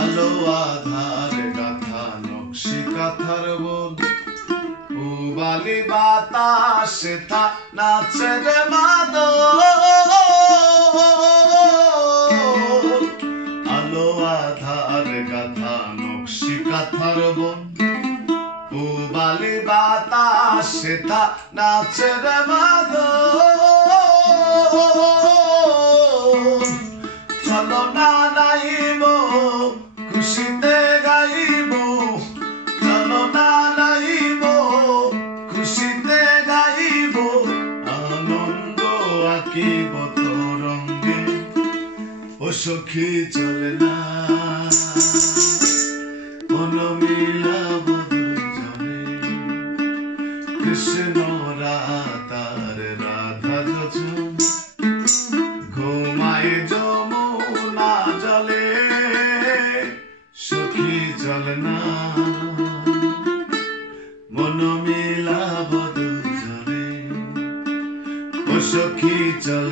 আলো আধার গাথা নকশি কাঁথার বন, পূবালি বাতাসে নাচে রে মাদল। আলো আধার গাথা নকশি কাঁথার বন, পূবালি বাতাসে নাচে রে মাদল। চলো না নাইব খুশিতে গাইব, চলো না নাইব খুশিতে গাইব, আনন্দ আঁকিব তরঙ্গে ও সখী চলে না মন মিলাব দুজনে। কৃষ্ণ রাধার রাধা যোজন, ঘুমায় যমুনা জলে, সখী চলে না মন মিলাব দুজনে ও সখী চলে।